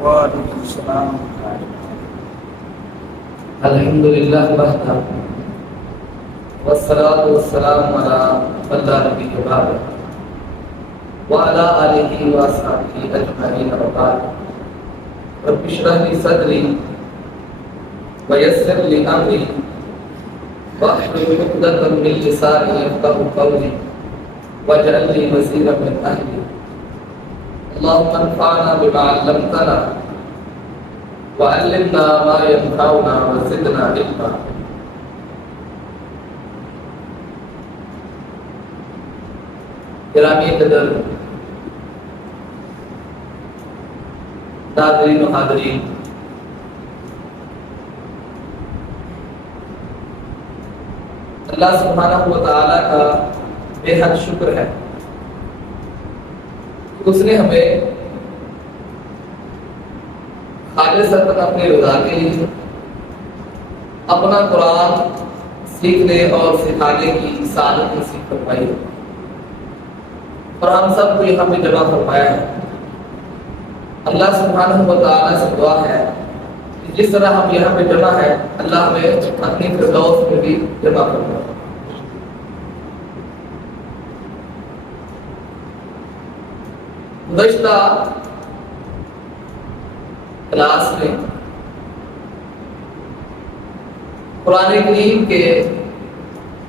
وعلیکم السلام۔ الحمدللہ وحدہ والصلاة والسلام علی من لا نبی بعدہ وعلی آلہ واصحابہ اجمعین وبعد۔ رب اشرح لی صدری ویسر لی امری واحلل عقدۃ من لسانی یفقهوا قولی واجعل لی وزیرا من اہلی اللهم انفعنا بما علمتنا وعلمنا ما ينفعنا وزدنا علما۔ گرامی قدر ناظرین و حاضرین، اللہ سبحانہ و تعالیٰ کا بے حد شکر ہے کہ اس نے ہمیں خالصتاً اپنی رضا کے لیے اپنا قرآن سیکھنے اور سکھانے کی سعادت نصیب فرمائی اور ہم سب کو یہاں پہ جمع فرمایا ہے۔ اللہ سبحانہ و تعالیٰ سے دعا ہے کہ جس طرح ہم یہاں پہ جمع ہے اللہ ہمیں اپنی فردوس میں بھی جمع فرمائے۔ گزشتہ کلاس میں قرآن کریم کے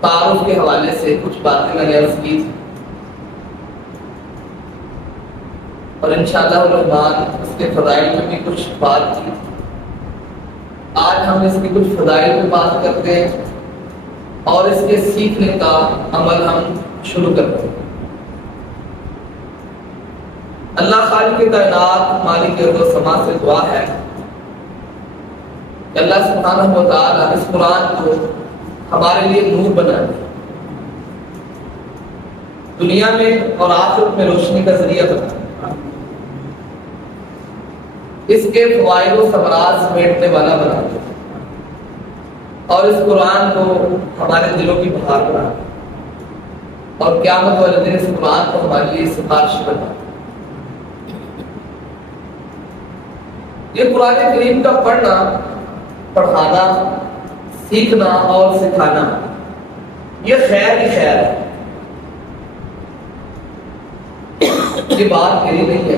تعارف کے حوالے سے کچھ باتیں میں نے عرض کی تھی اور انشاءاللہ الرحمن اس کے فضائل میں بھی کچھ بات کی تھی۔ آج ہم اس کے کچھ فضائل پہ بات کرتے ہیں اور اس کے سیکھنے کا عمل ہم شروع کرتے ہیں۔ اللہ خالق کائنات مالک ارض و سما سے دعا ہے کہ اللہ سبحانہ و تعالیٰ اس قرآن کو ہمارے لیے نور بنا دے، دنیا میں اور آخرت میں روشنی کا ذریعہ بنا دے، اس کے فوائد و ثمرات سمیٹنے والا بنا دے اور اس قرآن کو ہمارے دلوں کی بہار بنا دے اور قیامت والے دن اس قرآن کو ہمارے لیے سفارش بنا دے۔ یہ قرآن کریم کا پڑھنا، پڑھانا، سیکھنا اور سکھانا یہ خیر ہی خیر ہے، یہ بات میری نہیں ہے،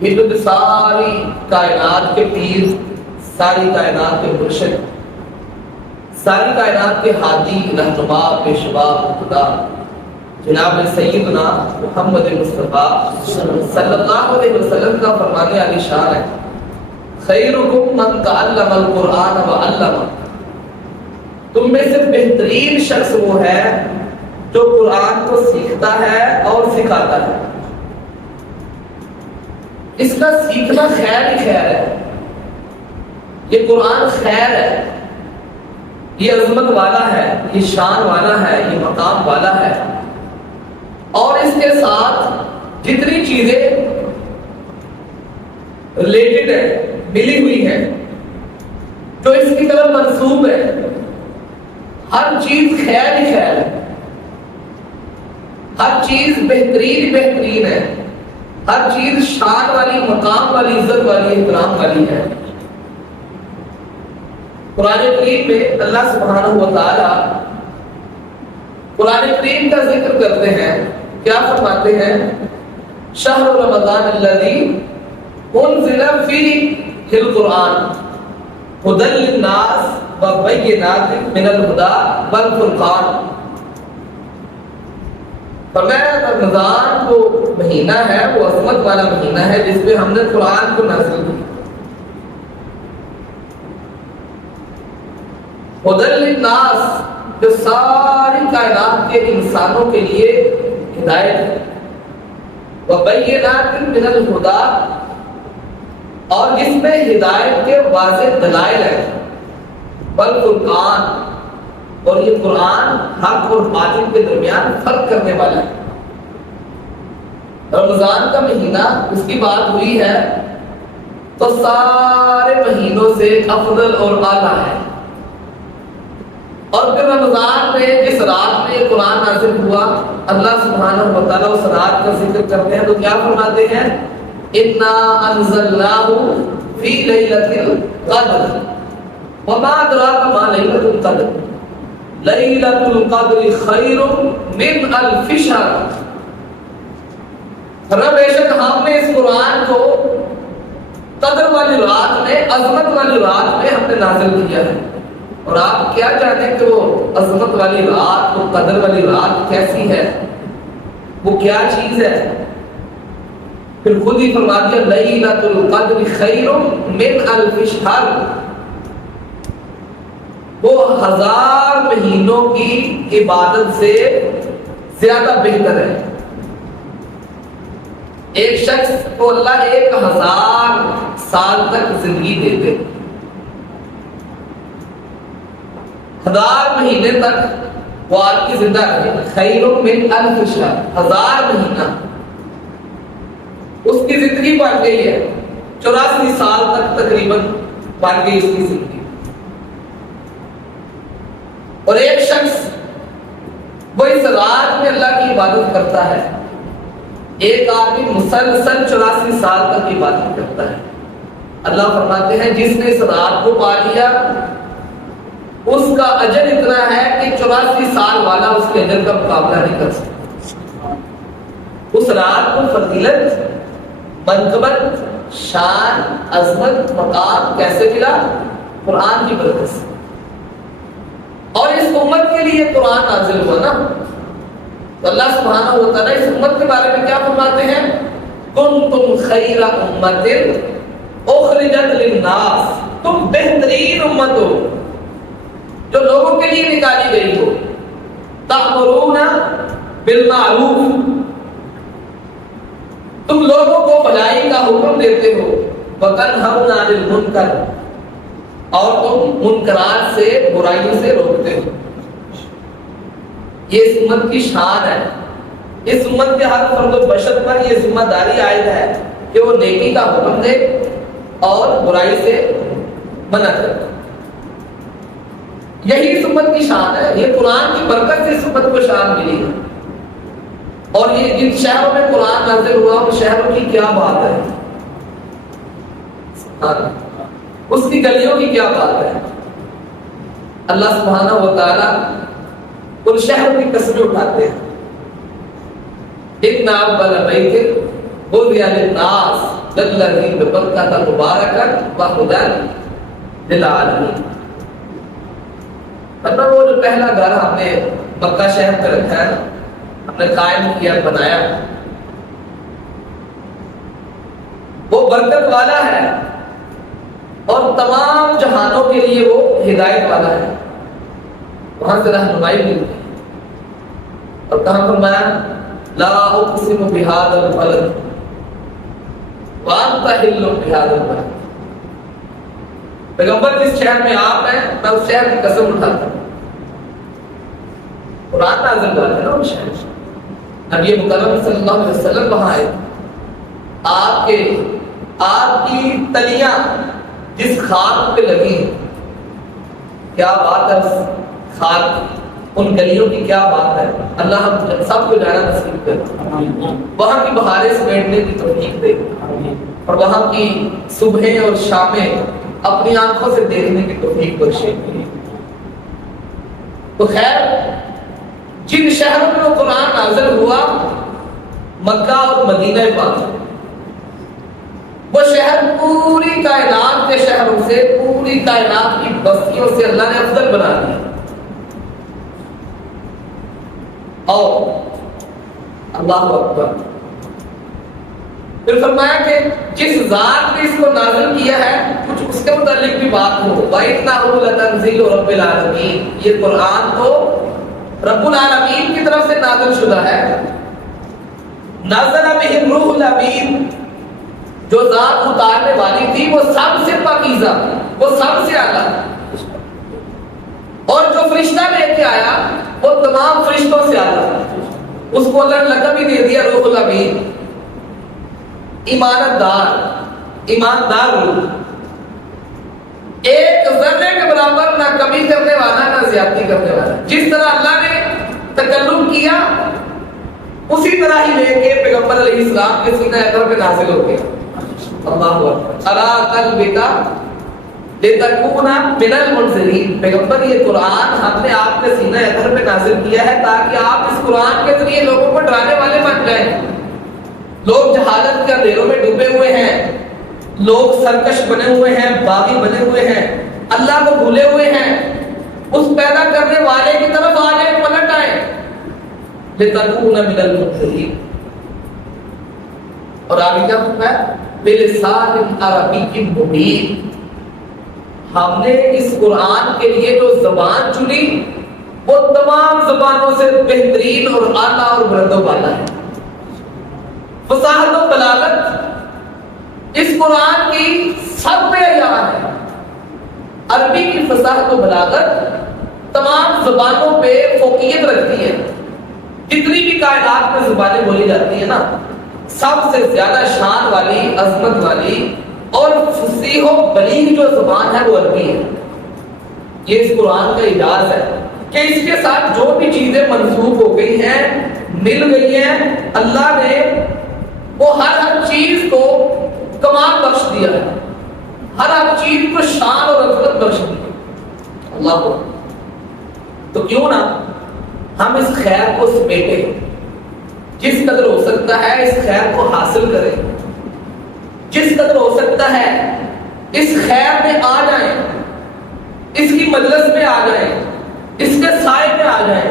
یہ تو ساری کائنات کے پیر، ساری کائنات کے مرشد، ساری کائنات کے ہادی، رہنما، پیشوا، خدا جناب سیدنا محمد مصطفیٰ صلی اللہ علیہ وسلم کا فرمانے علی شان ہے، خیرکم من تعلم القرآن وعلمہ، تم میں سے بہترین شخص وہ ہے جو قرآن کو سیکھتا ہے اور سکھاتا ہے۔ اس کا سیکھنا خیر ہی خیر ہے، یہ قرآن خیر ہے، یہ عظمت والا ہے، یہ شان والا ہے، یہ مقام والا ہے، اور اس کے ساتھ جتنی چیزیں ریلیٹڈ ہے، ملی ہوئی ہے، جو اس کی طرف منسوب ہے، ہر چیز خیر ہی خیر ہے، ہر چیز بہترین بہترین ہے، ہر چیز شان والی، مقام والی، عزت والی، احترام والی ہے۔ قرآن کریم میں اللہ سبحانہ و تعالی قرآن کریم کا ذکر کرتے ہیں، کیا فرماتے ہیں؟ شہر رمضان الذی انزل فیہ القرآن ھدی للناس وبینات من الھدی والفرقان۔ فرمایا رمضان وہ مہینہ ہے، وہ عظمت والا مہینہ ہے جس میں ہم نے قرآن کو نازل کیا، ھدی للناس جو ساری کائنات کے انسانوں کے لیے ہدایت ہے، وبینات من الھدی اور جس میں ہدایت کے واضح دلائل ہیں، والفرقان اور یہ قرآن حق اور باطل کے درمیان فرق کرنے والا ہے۔ رمضان کا مہینہ اس کی بات ہوئی ہے تو سارے مہینوں سے افضل اور اعلیٰ ہے، اور پھر رمضان میں جس رات میں یہ قرآن نازل ہوا، اللہ سبحانہ و تعالیٰ اس رات کا ذکر کرتے ہیں تو کیا فرماتے ہیں؟ انا انزلناہ فی لیلۃ القدر وما ادراک ما لیلۃ القدر لیلۃ القدر خیر من الف شہر. بے شک ہم نے اس قرآن کو قدر والی رات میں، عظمت والی رات میں ہم نے نازل کیا ہے. اور آپ کیا جانیں کہ وہ عظمت والی رات، وہ قدر والی رات کیسی ہے، وہ کیا چیز ہے؟ پھر خود ہی فرما دیا لیلۃ القدر خیر من الف شہر، وہ 1000 مہینوں کی عبادت سے زیادہ بہتر ہے. ایک شخص کو اللہ 1000 سال تک زندگی دیتے، 1000 مہینے تک وہ آپ کی زندہ رہے. خیر من الف شہر، 1000 مہینہ اس کی زندگی بن گئی ہے. 84 سال تک تقریباً بن گئی اس کی زندگی. اور ایک شخص وہ اس رات میں اللہ کی عبادت کرتا ہے. ایک آدمی مسلسل 84 سال تک عبادت کرتا ہے. اللہ فرماتے ہیں جس نے اس رات کو پا لیا اس کا اجر اتنا ہے کہ 84 سال والا اس کے اجر کا مقابلہ نہیں کر سکتا. اس رات کو فضیلت، منقبت، شان، عظمت، مقام کیسے ملا؟ قرآن کی برکت سے. اور اس امت کے لیے قرآن نازل ہوا نا، تو اللہ سبحانہ و تعالیٰ اس امت کے بارے میں کیا فرماتے ہیں؟ کنتم خیر امت اخرجت للناس، تم بہترین امت ہو جو لوگوں کے لیے نکالی گئی ہو. تأمرون بالمعروف، تم لوگوں کو بھلائی کا حکم دیتے ہو. وتنہون عن المنکر، اور تم منکرات سے، برائیوں سے روکتے ہو. یہ اس امت کی شان ہے. اس امت کے ہر فرد و بشر پر یہ ذمہ داری عائد ہے کہ وہ نیکی کا حکم دے اور برائی سے منع کرے. یہی اس امت کی شان ہے. یہ قرآن کی برکت سے اس امت کو شان ملی ہے. اور یہ جن شہروں میں قرآن نازل ہوا ان شہروں کی کیا بات ہے، اس کی گلیوں کی کیا بات ہے. اللہ سبحانہ و تعالی ان شہروں کی قسمیں اٹھاتے ہیں. ان اول بیت وضع للناس للذی ببرکۃ مبارکا وہدی للعالمین. مطلب وہ جو پہلا گھر ہم نے مکہ شہر میں رکھا ہے، ہم نے قائم کیا، بنایا، وہ برکت والا ہے اور تمام جہانوں کے لیے وہ ہدایت والا ہے. وہاں سے رہنمائی ملتی ہے. اور کہاں فرمایا لا اقسم بهذا البلد وانت حل بهذا البلد. پیغمبر جس شہر میں آپ ہیں میں اس شہر کی قسم اٹھاتا ہوں. قرآن نازل ہوا ہے نا اس شہر. نبی مکرم صلی اللہ علیہ وسلم وہاں آئے. آپ کی تلیاں جس خاک پہ لگی، کیا بات ہے اس خاک، ان گلیوں کی کیا بات ہے. اللہ ہم سب کو جانا نصیب کرے. وہاں کی بہاریں سمیٹنے کی توفیق دے اور وہاں کی صبحیں اور شامیں اپنی آنکھوں سے دیکھنے کی توفیق بخشے. تو خیر جن شہروں میں وہ قرآن نازل ہوا، مکہ اور مدینہ پاک، وہ شہر پوری کائنات کے شہروں سے، پوری کائنات کی بستیوں سے اللہ نے افضل بنا دیا. اور اللہ اکبر. پھر فرمایا کہ جس ذات نے اس کو نازل کیا ہے کچھ اس کے متعلق بھی بات ہو. وَإِنَّهُ لَتَنزِيلُ رَبِّ الْعَالَمِينَ، یہ قرآن تو رب العالمین کی طرف سے نازل شدہ ہے. نزل بِهِ الرُّوحُ الْأَمِينُ، جو ذات اتارنے والی تھی وہ سب سے پاکیزہ، وہ سب سے اعلیٰ. اور جو فرشتہ لے کے آیا وہ تمام فرشتوں سے اعلیٰ. اس کو اللہ نے لقب ہی دے دیا روح الامین، ایمانت دار، ایماندار روح. ایک ذرے کے برابر نہ کمی کرنے والا نہ زیادتی کرنے والا. جس طرح اللہ نے تکلم کیا اسی طرح ہی لے کے پیغمبر علیہ السلام کے سینہ اطہر پہ نازل ہو گیا. اللہ اکبر. علی قلبک لتکون من المنذرین. پیغمبر یہ قرآن ہم نے آپ کے سینہ اطہر پہ نازل کیا ہے تاکہ آپ اس قرآن کے ذریعے لوگوں کو ڈرانے والے بن جائیں. لوگ جہالت کے اندھیروں میں ڈوبے ہوئے ہیں, لوگ سرکش بنے ہوئے ہیں, باغی بنے ہوئے ہیں, اللہ کو بھولے ہوئے ہیں. اس پیدا کرنے والے کی طرف آ جائیں, پلٹ آئیں. لتکون من المنذرین. اور آگے کیا فرمایا؟ بلسان عربی مبین. ہم نے اس قرآن کے لیے جو زبان چنی وہ تمام زبانوں سے بہترین اور اعلیٰ اور بلند و بالا ہے. فصاحت و بلاغت اس قرآن کی سب پہ عیان ہے. عربی کی فصاحت و بلاغت تمام زبانوں پہ فوقیت رکھتی ہے. جتنی بھی کائنات میں زبانیں بولی جاتی ہیں نا, سب سے زیادہ شان والی, عظمت والی اور فصیح و بلیغ جو زبان ہے وہ عربی ہے. یہ اس قرآن کا اعجاز ہے کہ اس کے ساتھ جو بھی چیزیں منسوخ ہو گئی ہیں, مل گئی ہیں, اللہ نے وہ ہر چیز کو کمال بخش دیا ہے, ہر چیز کو شان اور عظمت بخش دی ہے. اللہ کو تو کیوں نہ ہم اس خیر کو سمیٹے, جس قدر ہو سکتا ہے اس خیر کو حاصل کریں, جس قدر ہو سکتا ہے اس خیر میں آ جائیں, اس کی مجلس میں آ جائیں, اس کے سائے میں آ جائیں.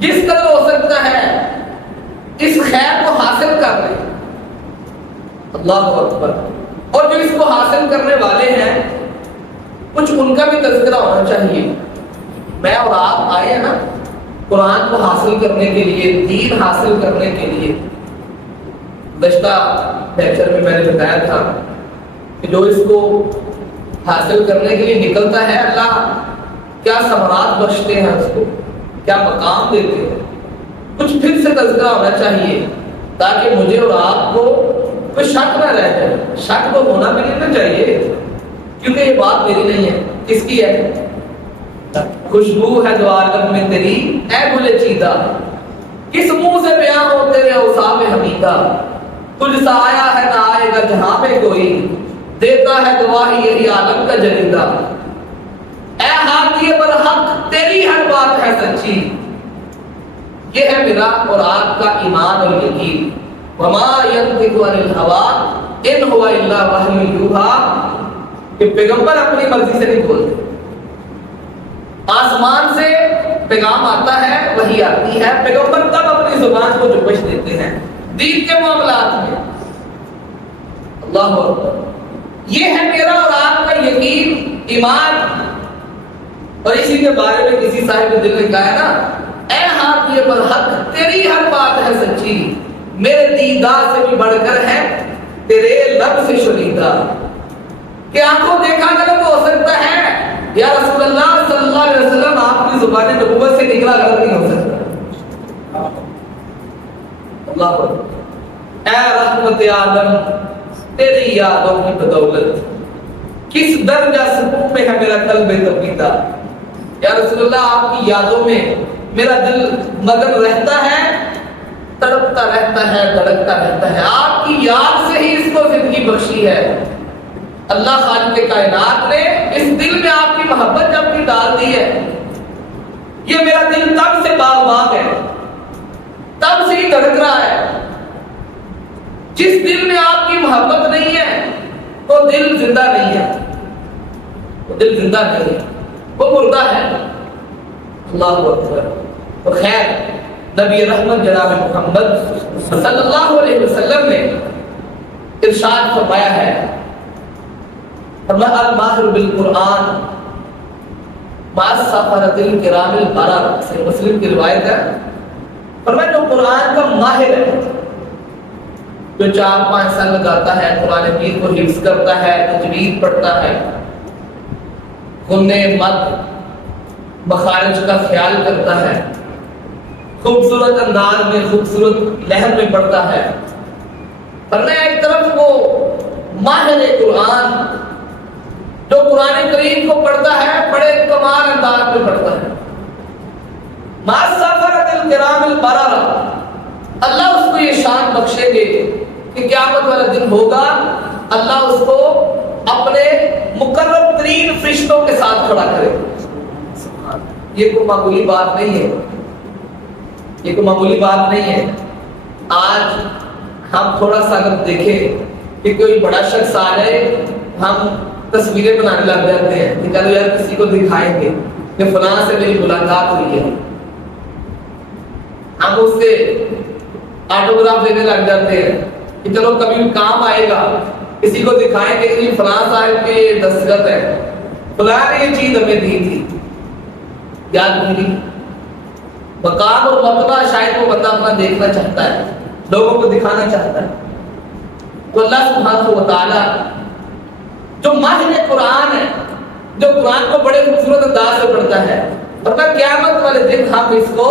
جس قدر ہو سکتا ہے اس خیر کو حاصل کر لیں. اللہ اکبر. اور جو اس کو حاصل کرنے والے ہیں کچھ ان کا بھی تذکرہ ہونا چاہیے. میں اور آپ آئے ہیں نا قرآن کو حاصل کرنے کے لیے, دین حاصل کرنے کے لیے. گزشتہ لیکچر میں نے بتایا تھا کہ جو اس کو حاصل کرنے کے لیے نکلتا ہے اللہ کیا ثمرات بخشتے ہیں, اس کو کیا مقام دیتے ہیں. کچھ پھر سے تذکرہ ہونا چاہیے تاکہ مجھے اور آپ کو کوئی شک نہ رہ جائے. شک تو ہونا بھی نہیں چاہیے کیونکہ یہ بات میری نہیں ہے. کس کی ہے؟ خوشبو ہے جو عالم میں تیری اے گلے چیدہ, کس منہ سے بیان ہو تیرے اوصاف حمیدہ. تجھ سا آیا ہے نہ آئے گا جہاں پہ کوئی, دیتا ہے گواہی یہی عالم کا جریدہ. اے ہادی برحق تیری ہر بات ہے سچی. یہ ہے میرا اور آپ کا ایمان اور یقین. وما ينطق عن الهوى ان هو الا وحی یوحی. کہ پیغمبر اپنی مرضی سے نہیں بولتے. آسمان سے پیغام آتا ہے, وحی آتی ہے, پیغمبر تب اپنی زبان کو جنبش دیتے ہیں دین کے معاملات میں. اللہ اکبر. یہ ہے میرا اور آپ کا یقین, ایمان. اور اسی کے بارے میں کسی صاحب دل نے کہا ہے نا, اے ہاتھ یہ برحق تیری ہر بات ہے سچی, میرے دیدار سے بھی بڑھ کر ہے تیرے لب سے شنیدہ. کہ آنکھوں دیکھا غلط ہو سکتا ہے, یا رسول اللہ صلی اللہ علیہ وسلم آپ کی زبان نبوت سے نکلا غلط نہیں ہو سکتا. اللہ اکبر. اے رحمت عالم تیری یادوں کی بدولت کس درجہ سکون میں ہے میرا قلب تپیدہ. یا رسول اللہ آپ کی یادوں میں میرا دل مگن رہتا ہے, تڑپتا رہتا ہے, دھڑکتا رہتا ہے. آپ کی یاد سے ہی اس کو زندگی بخشی ہے. اللہ خالق کائنات نے اس دل میں آپ کی محبت جب بھی ڈال دی ہے, یہ میرا دل تب سے باغ باغ ہے, تب سے ہی دھڑک رہا ہے. جس دل میں آپ کی محبت نہیں ہے وہ دل زندہ نہیں ہے, وہ دل زندہ نہیں ہے, وہ مردہ ہے. اللہ اکبر. تو خیر نبی رحمت جناب محمد صلی اللہ علیہ وسلم نے ارشاد فرمایا ہے, فرمایا الماہر بالقرآن مع السفرۃ الکرام البررہ. سے مسلم کی روایت ہے. فرمایا جو قرآن کا ماہر ہے, جو 4-5 سال لگاتا ہے, قرآن مجید کو حفظ کرتا ہے, تجوید پڑھتا ہے, غنّے مد مخارج کا خیال کرتا ہے, خوبصورت انداز میں خوبصورت لہر میں پڑھتا ہے. فرمایا ایک طرف وہ ماہر قرآن جو قرآن کریم کو پڑھتا ہے بڑے کمال انداز میں پڑھتا ہے. مع السفرۃ الکرام البررہ, اللہ اس کو یہ شان بخشیں گے کہ قیامت والا دن ہوگا، اللہ اس کو اپنے مقرب ترین فرشتوں کے ساتھ کھڑا کرے گا۔ یہ کوئی معمولی بات نہیں ہے، یہ کوئی معمولی بات نہیں ہے۔ آج ہم تھوڑا سا اگر دیکھیں کہ کوئی بڑا شخص آ جائے، ہم تصویریں بنانے لگ جاتے ہیں کہ چلو یار کسی کو دکھائیں گے کہ فلاں سے میری ملاقات ہوئی ہے، ہم اس سے آٹوگراف لینے لگ جاتے ہیں کہ چلو کبھی کام آئے گا، کسی کو دکھائیں گے کہ فلاں صاحب کے دستخط ہے، فلاں نے یہ چیز ہمیں دی تھی، یاد نہیں۔ مقام اور مرتبہ شاید وہ بندہ اپنا دیکھنا چاہتا ہے، لوگوں کو دکھانا چاہتا ہے۔ تو اللہ سبحانہ و تعالی جو ماہر قرآن ہے، جو قرآن کو بڑے خوبصورت انداز سے پڑھتا ہے، اور قیامت والے دن ہم اس کو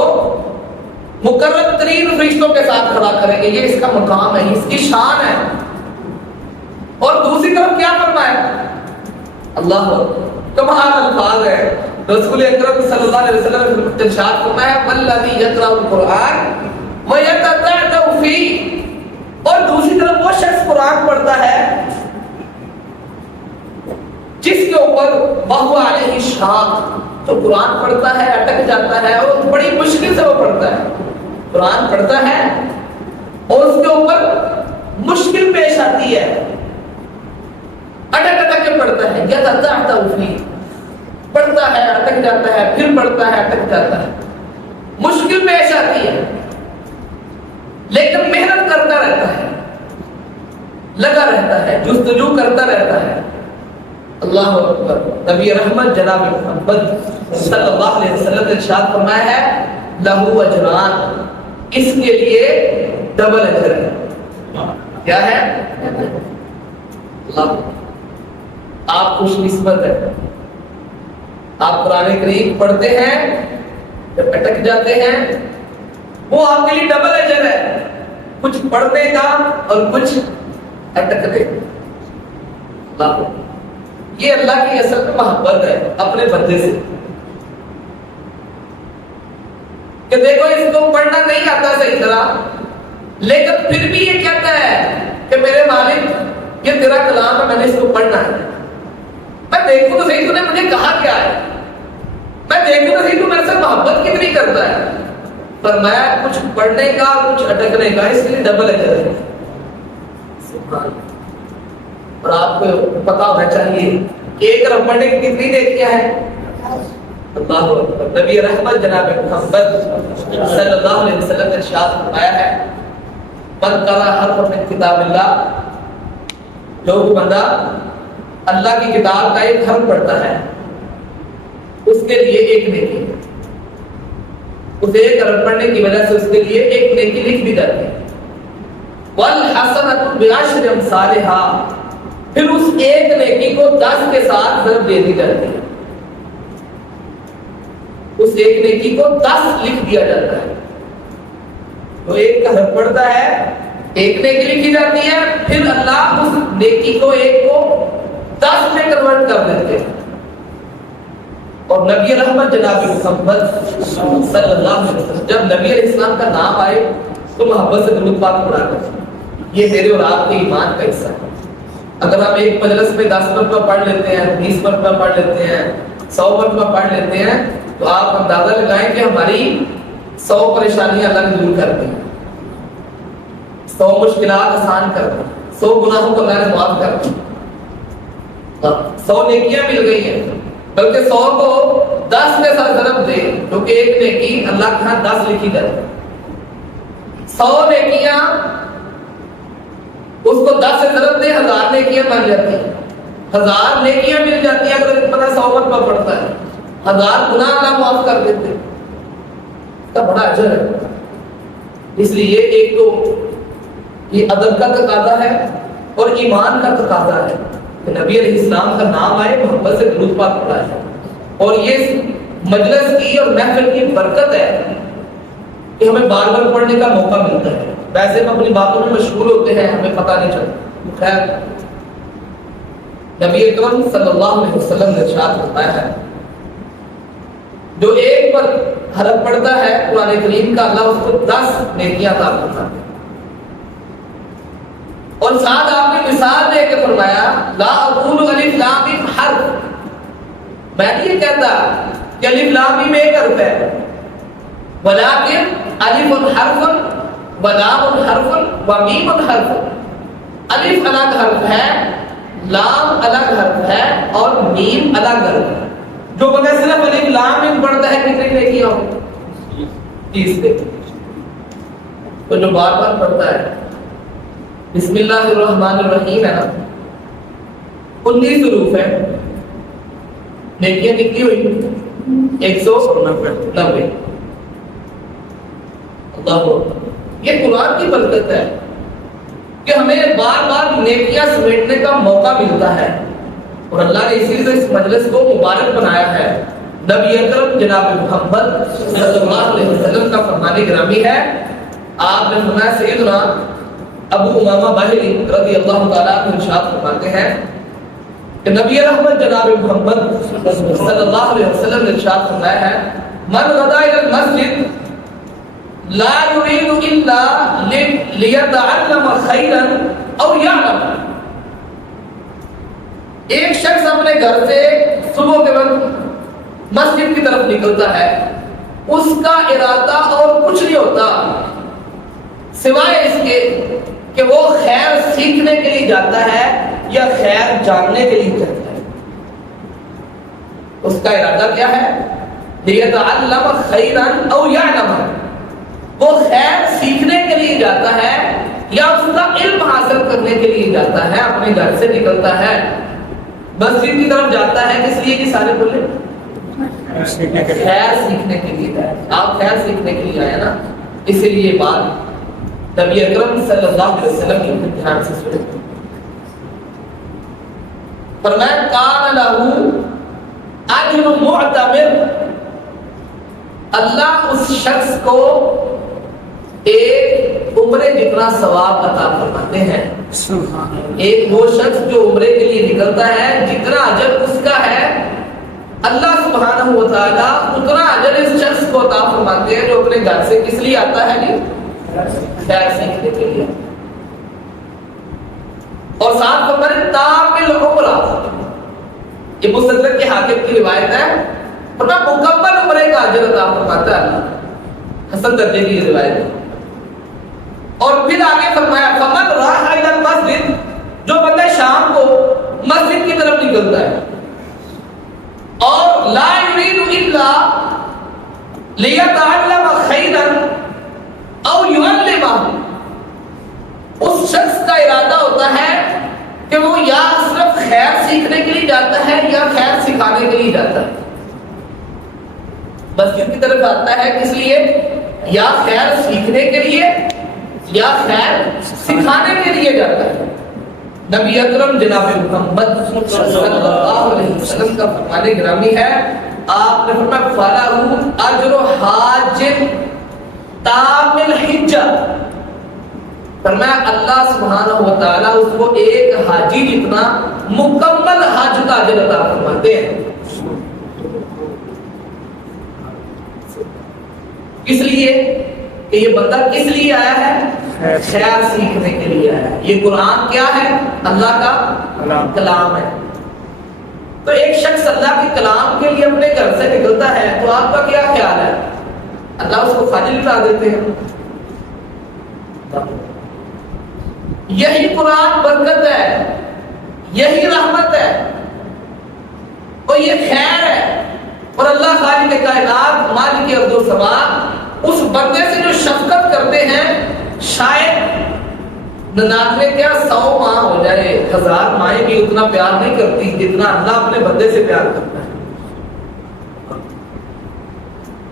مقرب ترین فرشتوں کے ساتھ کھڑا کریں گے، یہ اس کا مقام ہے، اس کی شان ہے۔ اور دوسری طرف کیا فرمایا اللہ کمال الفاظ ہے، رسول اکرم صلی اللہ علیہ وسلم نے ارشاد فرمایا والذی یقرأ القرآن ویتتعتع فیہ، اور دوسری طرف وہ شخص قرآن پڑھتا ہے جس کے اوپر وہو علیہ شاق، جو قرآن پڑھتا ہے اٹک جاتا ہے اور بڑی مشکل سے وہ پڑھتا ہے، قرآن پڑھتا ہے اور اس کے اوپر مشکل پیش آتی ہے، اٹک اٹک کے پڑھتا ہے، یتتعتع فیہ، پڑھتا ہے اٹک جاتا ہے، پھر پڑھتا ہے اٹک جاتا ہے، مشکل پیش آتی ہے، لیکن محنت کرتا رہتا ہے، لگا رہتا ہے، جستجو کرتا رہتا ہے۔ اللہ اکبر۔ نبی رحمت جناب محمد صلی اللہ علیہ وسلم نے ارشاد فرمایا ہے لہو اجران، اس کے لیے ڈبل اجر ہے۔ کیا ہے؟ اللہ، آپ خوش نسبت ہے، آپ قرآن کریم پڑھتے ہیں، جب اٹک جاتے ہیں وہ آپ کے لیے ڈبل اجر ہے، کچھ پڑھنے کا اور کچھ اٹکنے کا۔ یہ اللہ کی اصل میں محبت ہے اپنے بندے سے، کہ دیکھو اس کو پڑھنا نہیں آتا صحیح طرح، لیکن پھر بھی یہ کہتا ہے کہ میرے مالک یہ تیرا کلام ہے، میں نے اس کو پڑھنا ہے، میں دیکھوں تو صحیح تو نے مجھے کہا کیا ہے، میں دیکھوں تو صحیح تو میرے سے محبت کتنی کرتا ہے۔ فرمایا کچھ پڑھنے کا کچھ اٹکنے کا، اس لیے ڈبل اجر ہے۔ اور آپ کو پتا ہونا چاہیے کہ ایک رب پڑھنے کی کتنی نیکیاں ہیں۔ اللہ اکبر۔ نبی رحمت جناب محمد صلی اللہ علیہ وسلم نے ارشاد فرمایا ہے من قرأ حرفا من کتاب اللہ، جو بندہ اللہ کی کتاب کا ایک حرف پڑھتا ہے اس کے لیے ایک نیکی ہے، اس ایک حرف پڑھنے کی وجہ سے اس کے لیے ایک نیکی لکھ دی جاتی ہے۔ والحسنۃ بعشر امثالها، پھر اس ایک نیکی کو 10 کے ساتھ ضرب دے دی جاتی ہے، اس ایک نیکی کو 10 لکھ دیا جاتا ہے۔ تو ایک کا حرف پڑھتا ہے، ایک نیکی لکھی جاتی ہے، پھر اللہ اس نیکی کو ایک کو 10 میں کنورٹ کر دیتے ہیں۔ اور نبی رحمت جناب محمد صلی اللہ علیہ وسلم جب نبی علیہ السلام کا نام آئے تو محبت سے درود پاک پڑھا کرتے، یہ میرے اور آپ کے ایمان کا حصہ ہے۔ اگر ہم ایک مجلس میں 10 مرتبہ پڑھ لیتے ہیں، 20 مرتبہ پڑھ لیتے ہیں، 100 مرتبہ پڑھ لیتے ہیں، تو آپ اندازہ لگائیں کہ ہماری 100 پریشانیاں اللہ نے دور کر دی، 100 مشکلات آسان کر دی، 100 گناہوں کو اللہ نے معاف کر دی، 100 نیکیاں مل گئی ہیں، بلکہ 100 کو 10 کے ساتھ ضرب دے، کیونکہ ایک نیکی اللہ کے ہاں 10 لکھی جاتی ہے۔ 100 نیکیاں اس کو 10 سے ضرب دے، 1000 نیکیاں بن جاتی ہیں، 1000 نیکیاں مل جاتی ہیں اگر بندہ 100 مرتبہ پڑھتا ہے، 1000 گناہ اللہ معاف کر دیتے ہیں، اس کا بڑا اجر ہے۔ اس لیے ایک تو یہ ادب کا تقاضا ہے اور ایمان کا تقاضا ہے کہ نبی علیہ السلام کا نام آئے، محبت سے درود پاک پڑھا جائے، اور یہ مجلس کی اور محفل کی برکت ہے کہ ہمیں بار بار پڑھنے کا موقع ملتا ہے۔ ویسے ہم اپنی باتوں میں مشغول ہوتے ہیں، ہمیں پتہ نہیں چلتا۔ خیر، نبی اکرم صلی اللہ علیہ وسلم نے ارشاد فرمایا ہے جو ایک پر حرف پڑھتا ہے قرآن کریم کا، اللہ اس کو 10 نیکیاں عطا فرماتے ہیں۔ اور ساتھ آپ نے مثال دے کے فرمایا لا اقول الف لام میم حرف، میں نہیں یہ کہتا کہ الف لام میم ایک حرف ہے، ولکن الف حرف ولام حرف ومیم حرف، الف الگ حرف ہے، لام الگ حرف ہے اور میم الگ حرف ہے۔ جو بندہ صرف الف لام میم پڑھتا ہے کتنی نیکیاں ہوں؟ 30 نیکی۔ تو جو بار بار پڑھتا ہے بسم اللہ الرحمن الرحیم ہے نا، 19 حروف ہے، نیکیاں کتنی ہوئی؟ 190۔ اللہ، یہ قرآن کی برکت ہے کہ ہمیں بار بار نیکیاں سمیٹنے کا موقع ملتا ہے، اور اللہ نے اسی لیے اس مجلس کو مبارک بنایا ہے۔ نبی اکرم جناب محمد صلی اللہ علیہ وسلم کا فرمان گرامی ہے، آپ نے فرمایا سیدنا ابو امامہ باہلی رضی اللہ تعالیٰ عنہ ارشاد فرماتے ہیں کہ نبی رحمت جناب محمد صلی اللہ علیہ وسلم نے ارشاد فرمایا ہے من غدا الى المسجد لا يريد الا ليتعلم خيرا او يعلم، ایک شخص اپنے گھر سے صبح کے وقت مسجد کی طرف نکلتا ہے، اس کا ارادہ اور کچھ نہیں ہوتا سوائے اس کے کہ وہ خیر سیکھنے کے لیے جاتا ہے یا خیر جاننے کے لیے جاتا ہے۔ اس کا ارادہ کیا ہے؟ لِيَتَعَلَّمَ خَيْرًا أَوْ يَعْلَمَ، وہ خیر سیکھنے کے لیے جاتا ہے یا اس کا علم حاصل کرنے کے لیے جاتا ہے، اپنے گھر سے نکلتا ہے مسجد کی طرف جاتا ہے، کس لیے کہ سارے بولے خیر سیکھنے کے لیے جائے۔ آپ خیر سیکھنے کے لیے آئے نا، اسی لیے بات نبی اکرم صلی اللہ علیہ وسلم کی دھیان سے سنیں۔ فرمایا کان لہ اجر معتمر، اللہ اس شخص کو ایک عمرے جتنا ثواب عطا فرماتے ہیں۔ ایک وہ شخص جو عمرے کے لیے نکلتا ہے، جتنا اجر اس کا ہے اللہ سبحانہ و تعالیٰ اتنا اجر اس شخص کو عطا فرماتے ہیں جو اپنے گھر سے کس لیے آتا ہے؟ نہیں خیر سیکھنے کے لیے۔ اور ساتھ فرمایا تامل عمرہ، یہ مستدرک کے حاکم کی روایت ہے، فرمایا مکمل عمرے کا اجر عطا فرماتا ہے اللہ، حسن درجے کی روایت ہے۔ اور پھر آگے فرمایا فمن راح الی المسجد، جو بندہ شام کو مسجد کی طرف نکلتا ہے اور لا یرید الا لیتعلم خیرا او یعلمہ، اس شخص کا ارادہ ہوتا ہے کہ وہ یا صرف خیر سیکھنے کے لیے جاتا ہے یا خیر سکھانے کے لیے جاتا ہے، مسجد کی طرف آتا ہے کس لیے؟ یا خیر سیکھنے کے لیے یا خیر سکھانے کے لیے جاتا ہے۔ نبی اکرم جناب محمد صلی اللہ علیہ وسلم کا فرمان گرامی ہے، آپ نے فرمایا فَلَهُ أَجْرُ حَاجٍ تَامِّ الْحِجَّةِ، فرمایا اللہ سبحانہ و تعالیٰ اس کو ایک حاجی جتنا مکمل حج کا اجر عطا فرماتے ہیں۔ اس لیے کہ یہ بندہ کس لیے آیا ہے؟ خیر سیکھنے کے لیے آیا ہے۔ یہ قرآن کیا ہے؟ اللہ کا کلام ہے۔ تو ایک شخص اللہ کے کلام کے لیے اپنے گھر سے نکلتا ہے تو آپ کا کیا خیال ہے؟ اللہ اس کو خالی بنا دیتے ہیں؟ یہی قرآن برکت ہے، یہی رحمت ہے اور یہ خیر ہے، اور اللہ خالق کائنات مالک ارض و سما اس بندے سے جو شفقت کرتے ہیں، شاید 99 کیا 100 ماں ہو جائے، 1000 مائیں بھی اتنا پیار نہیں کرتی جتنا اللہ اپنے بندے سے پیار کرتا ہے۔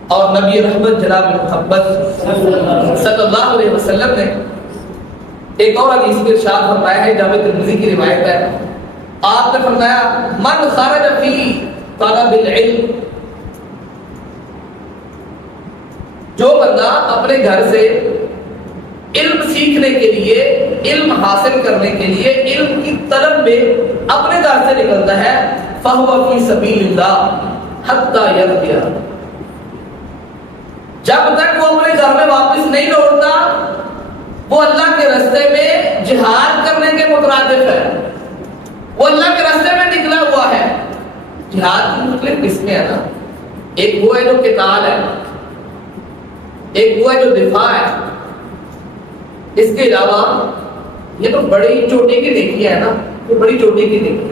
اور نبی رحمت جناب محمد صلی اللہ علیہ وسلم نے ایک اور حدیث میں ارشاد فرمایا ہے، جامع ترمذی کی روایت ہے، آپ نے فرمایا من خرج فی طلب العلم، جو بندہ اپنے گھر سے علم سیکھنے کے لیے، علم حاصل کرنے کے لیے، علم کی طلب میں اپنے گھر سے نکلتا ہے، فَهُوَ فِي سَبِيلِ اللَّهِ حَتَّى يَرْجِعَ، جب تک وہ اپنے گھر میں واپس نہیں لوٹتا وہ اللہ کے راستے میں جہاد کرنے کے مترادف ہے، وہ اللہ کے راستے میں نکلا ہوا ہے۔ جہاد کی مختلف قسمیں ہیں نا، ایک وہ ہے جو قتال ہے، ایک وہ ہے جو دفاع ہے، اس کے علاوہ یہ تو بڑی چوٹی کی دیکھی ہے نا، یہ بڑی چوٹی کی دیکھی،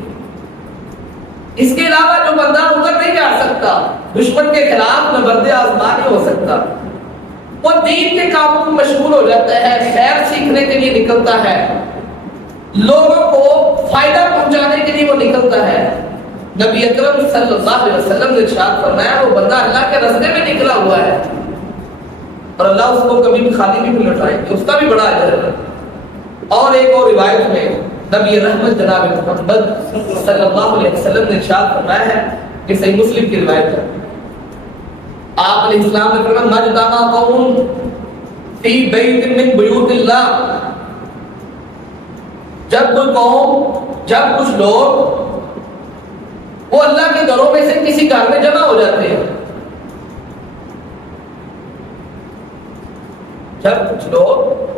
اس کے علاوہ جو بندہ اتر نہیں جا سکتا، دشمن کے خلاف نبرد آزما نہیں ہو سکتا، وہ دین کے کاموں میں مشغول ہو جاتا ہے، خیر سیکھنے کے لیے نکلتا ہے، لوگوں کو فائدہ پہنچانے کے لیے وہ نکلتا ہے۔ نبی اکرم صلی اللہ علیہ وسلم نے ارشاد فرمایا وہ بندہ اللہ کے راستے میں نکلا ہوا ہے اور اللہ اس کو کبھی بھی خالی نہیں لوٹائے گا، اس کا بھی بڑا اجر ہے۔ اور ایک اور روایت میں نبی رحمت جناب محمد صلی اللہ علیہ وسلم نے ارشاد فرمایا ہے کہ صحیح مسلم کی روایت ہے، آپ علیہ السلام نے فرمایا مجتمع قوم فی بیت من بیوت اللہ، جب کوئی قوم، جب کچھ لوگ وہ اللہ کے گھروں میں سے کسی گھر میں جمع ہو جاتے ہیں، جب کچھ لوگ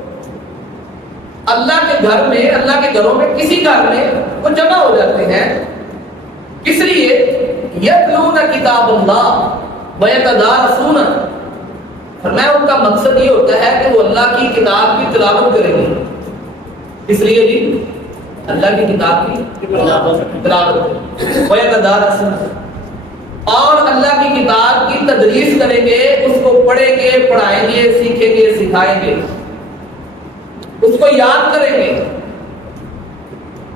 اللہ کے گھر میں، اللہ کے گھروں میں کسی گھر میں وہ جمع ہو جاتے ہیں، کس لیے؟ یتلون کتاب اللہ ویتدارسون، فرمایا ان کا مقصد یہ ہوتا ہے کہ وہ اللہ کی کتاب کی تلاوت کریں گے، اس لیے جی اللہ کی کتاب کی تلاوت ویتدارسون، اور اللہ کی کتاب کی تدریس کریں گے، اس کو پڑھیں گے، پڑھائیں گے، سیکھیں گے، سکھائیں گے، اس کو یاد کریں گے۔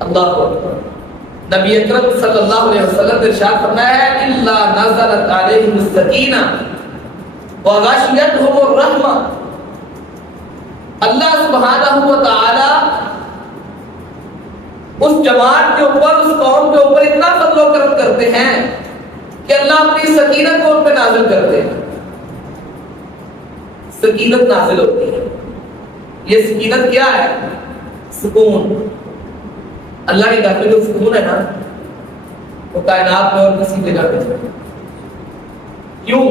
اللہ اکبر۔ نبی اکرم صلی اللہ علیہ وسلم نے ارشاد فرمایا ہے الا نزلت علیہم السکینہ وغشیتہم الرحمہ، اللہ سبحانہ و تعالی اس جماعت کے اوپر، اس قوم کے اوپر اتنا فضل و کرم کرتے ہیں کہ اللہ اپنی سکینت کو ان پہ نازل کرتے ہیں، سکینت نازل ہوتی ہے۔ یہ سکینت کیا ہے؟ سکون۔ اللہ کے گھر میں جو سکون ہے نا وہ کائنات میں اور کسی جگہ پہ نہیں۔ کیوں؟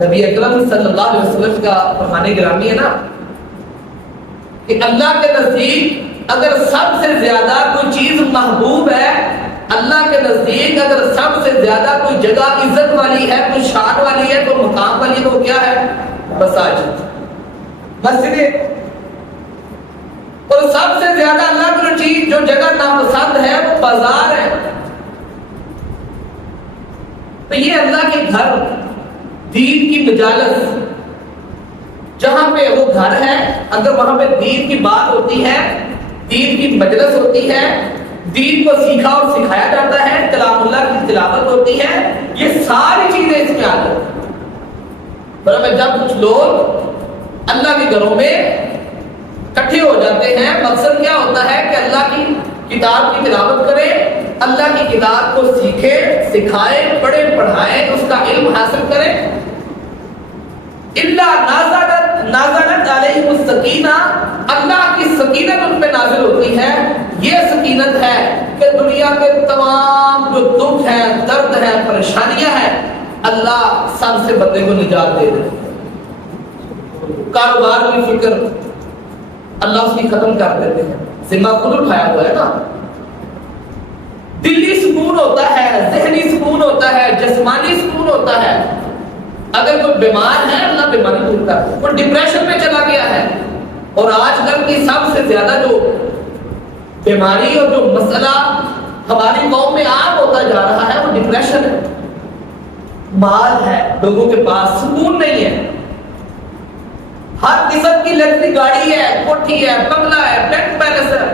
نبی اکرم صلی اللہ علیہ وسلم کا فرمان گرامی ہے نا کہ اللہ کے نزدیک اگر سب سے زیادہ کوئی چیز محبوب ہے، اللہ کے نزدیک اگر سب سے زیادہ کوئی جگہ عزت والی ہے، کوئی شان والی ہے، کوئی مقام والی ہے، تو کیا ہے؟ مساجد، مسجد۔ اور سب سے زیادہ اللہ کی جو چیز، جو جگہ ناپسند ہے، وہ بازار ہے۔ تو یہ اللہ کے گھر، دین کی مجالس، جہاں پہ وہ گھر ہے، اگر وہاں پہ دین کی بات ہوتی ہے، دین کی مجلس ہوتی ہے، دین کو سیکھا اور سکھایا جاتا ہے، کلام اللہ کی تلاوت ہوتی ہے، یہ ساری چیزیں اس میں آ جاتی ہیں۔ پر جب کچھ لوگ اللہ کے گھروں میں اکٹھے ہو جاتے ہیں، مقصد کیا ہوتا ہے کہ اللہ کی کتاب کی تلاوت کریں، اللہ کی کتاب کو سیکھیں، سکھائیں، پڑھیں، پڑھائیں، اس کا علم حاصل کریں۔ الا نازلت علیہم السکینہ، اللہ کی سکینت ان پہ نازل ہوتی ہے۔ یہ سکینت ہے کہ دنیا کے تمام جو دکھ ہیں، درد ہیں، پریشانیاں ہیں، اللہ سب سے بندے کو نجات دے دے۔ کاروبار کی فکر اللہ اس کی ختم کر دیتے ہیں، ذمہ خود اٹھایا ہوا ہے نا۔ دلی سکون ہوتا ہے، ذہنی سکون ہوتا ہے، جسمانی سکون ہوتا ہے۔ اگر کوئی بیمار ہے اللہ بیماری دور کر دے، کوئی ڈپریشن میں چلا گیا ہے، اور آج کل کی سب سے زیادہ جو بیماری اور جو مسئلہ ہماری قوم میں عام ہوتا جا رہا ہے وہ ڈپریشن ہے۔ مال ہے، لوگوں کے پاس سکون نہیں ہے، ہر قسم کی لگژری گاڑی ہے، کوٹھی ہے، بنگلہ ہے، فلیٹ پیلس ہے،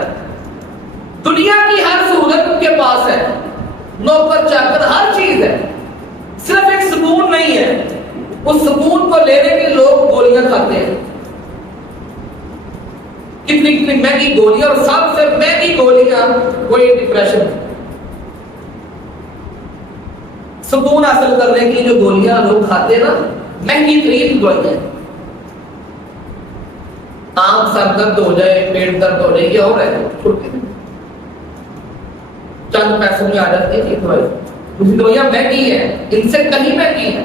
دنیا کی ہر سہولت ان کے پاس ہے، نوکر چاکر ہر چیز ہے، صرف ایک سکون نہیں ہے۔ اس سکون کو لینے کے لوگ گولیاں کھاتے ہیں، کتنی کتنی مہنگی گولیاں، اور سب سے مہنگی گولیاں وہی ڈپریشن۔ سکون حاصل کرنے کی جو گولیاں لوگ کھاتے ہیں نا، مہنگی ترین گولیاں، آنکھ سر درد ہو جائے، پیٹ درد ہو جائے، یہ اور ہے چھوٹے چند پیسوں میں آ جاتی ہے دوائی۔ دوسری دوائیاں مہنگی ہیں، ان سے کہیں مہنگی ہیں،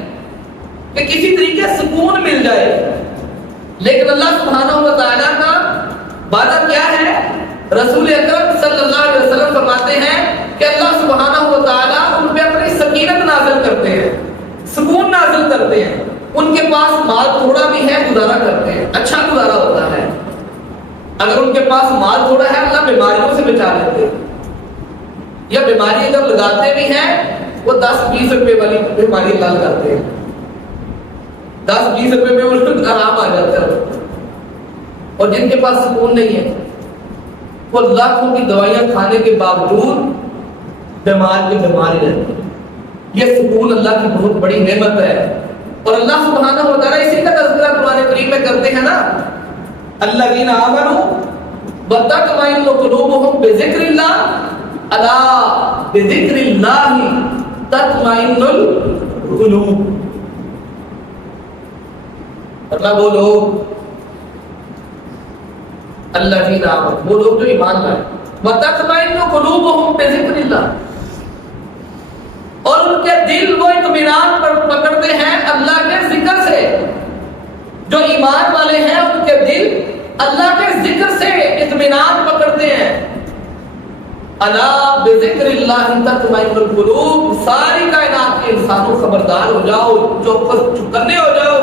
کہ کسی طریقے سکون مل جائے، لیکن اللہ سبحانہ و تعالیٰ کا وعدہ کیا ہے؟ رسول اکرم صلی اللہ علیہ وسلم فرماتے ہیں کہ اللہ سبحانہ و تعالیٰ ان پہ اپنی سکینت نازل کرتے ہیں، سکون نازل کرتے ہیں. ان کے پاس مال تھوڑا بھی ہے گزارا کرتے ہیں، اچھا گزارا ہوتا ہے. اگر ان کے پاس مال تھوڑا ہے اللہ بیماریوں سے بچا لیتے ہیں، یا بیماری اگر لگاتے بھی ہیں وہ 10-20 روپے والی بیماری اللہ لگاتے ہیں، 10-20 روپے میں ان کو آرام آ جاتا ہے. اور جن کے پاس سکون نہیں ہے وہ لاکھوں کی دوائیاں کھانے کے باوجود بیمار کے بیمار ہی رہتے ہیں. یہ سکون اللہ کی بہت بڑی نعمت ہے. اور اللہ سبحانہ و تعالیٰ اسی کا تذکرہ قرآن کریم میں کرتے ہیں نا، الذین آمنوا وتطمئن قلوبهم بذکر اللہ الا بذکر اللہ تطمئن القلوب. اللہ وہ لوگ الذین آمنوا، وہ لوگ جو ایمان لائے، وتطمئن قلوبهم بذکر اللہ، اور ان کے دل وہ اطمینان پر پکڑتے ہیں اللہ کے ذکر سے. جو ایمان والے ہیں ان کے دل اللہ کے ذکر سے اطمینان پکڑتے ہیں. الا بذکر اللہ تطمئن القلوب. ساری کائنات کے انسانوں خبردار ہو جاؤ، چوکس چکنے ہو جاؤ،